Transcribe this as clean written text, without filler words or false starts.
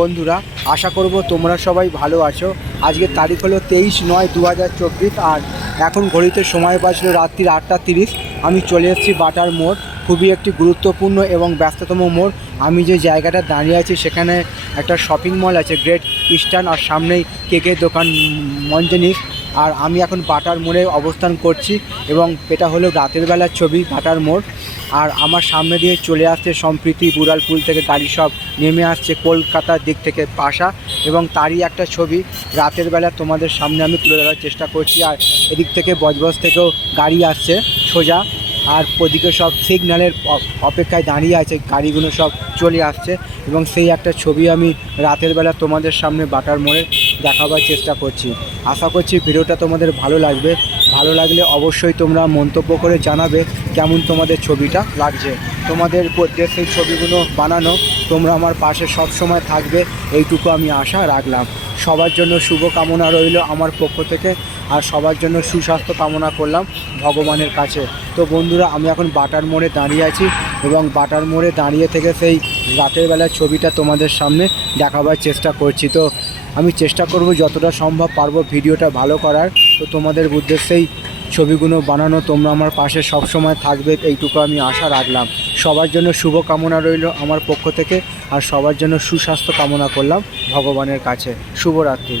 বন্ধুরা, আশা করব তোমরা সবাই ভালো আছো। আজকের তারিখ হলো 23/9/2024 আর এখন ঘড়িতে সময় বাজলো রাত্রি 8:30। আমি চলে এসেছি বাটার মোড়, খুবই একটি গুরুত্বপূর্ণ এবং ব্যস্ততম মোড়। আমি যে জায়গাটা দাঁড়িয়ে আছি সেখানে একটা শপিং মল আছে, গ্রেট ইস্টার্ন, আর সামনেই কেকের দোকান মঞ্জেনিস। আর আমি এখন বাটার মোড়ে অবস্থান করছি এবং এটা হলো রাতের বেলার ছবি, বাটার মোড়। আর আমার সামনে দিয়ে চলে আসছে সম্প্রীতি, বুড়ালপুল থেকে গাড়ি সব নেমে আসছে কলকাতার দিক থেকে আসা, এবং তারই একটা ছবি রাতের বেলা তোমাদের সামনে আমি তুলে ধরার চেষ্টা করছি। আর এদিক থেকে বজবজ থেকেও গাড়ি আসছে সোজা, আর ওদিকে সব সিগন্যালের অপেক্ষায় দাঁড়িয়ে আছে, গাড়িগুলো সব চলে আসছে, এবং সেই একটা ছবি আমি রাতের বেলা তোমাদের সামনে বাটার মোড়ে দেখাবার চেষ্টা করছি। আশা করছি ভিডিওটা তোমাদের ভালো লাগবে। ভালো লাগলে অবশ্যই তোমরা মন্তব্য করে জানাবে কেমন তোমাদের ছবিটা লাগছে। তোমাদের যে সেই ছবিগুলো বানানো, তোমরা আমার পাশে সব সময় থাকবে, এইটুকু আমি আশা রাখলাম। সবার জন্য শুভ কামনা রইল আমার পক্ষ থেকে, আর সবার জন্য সুস্বাস্থ্য কামনা করলাম ভগবানের কাছে। তো বন্ধুরা, আমি এখন বাটার মোড়ে দাঁড়িয়ে আছি এবং বাটার মোড়ে দাঁড়িয়ে থেকে সেই রাতের বেলার ছবিটা তোমাদের সামনে দেখাবার চেষ্টা করছি। তো আমি চেষ্টা করব যতটা সম্ভব পারবো ভিডিওটা ভালো করার। তো তোমাদের উদ্দেশ্যেই ছবিগুলো বানানো, তোমরা আমার পাশে সব সময় থাকবে, এইটুকু আমি আশা রাখলাম। সবার জন্য শুভ কামনা রইল আমার পক্ষ থেকে, আর সবার জন্য সুস্বাস্থ্য কামনা করলাম ভগবানের কাছে। শুভরাত্রি।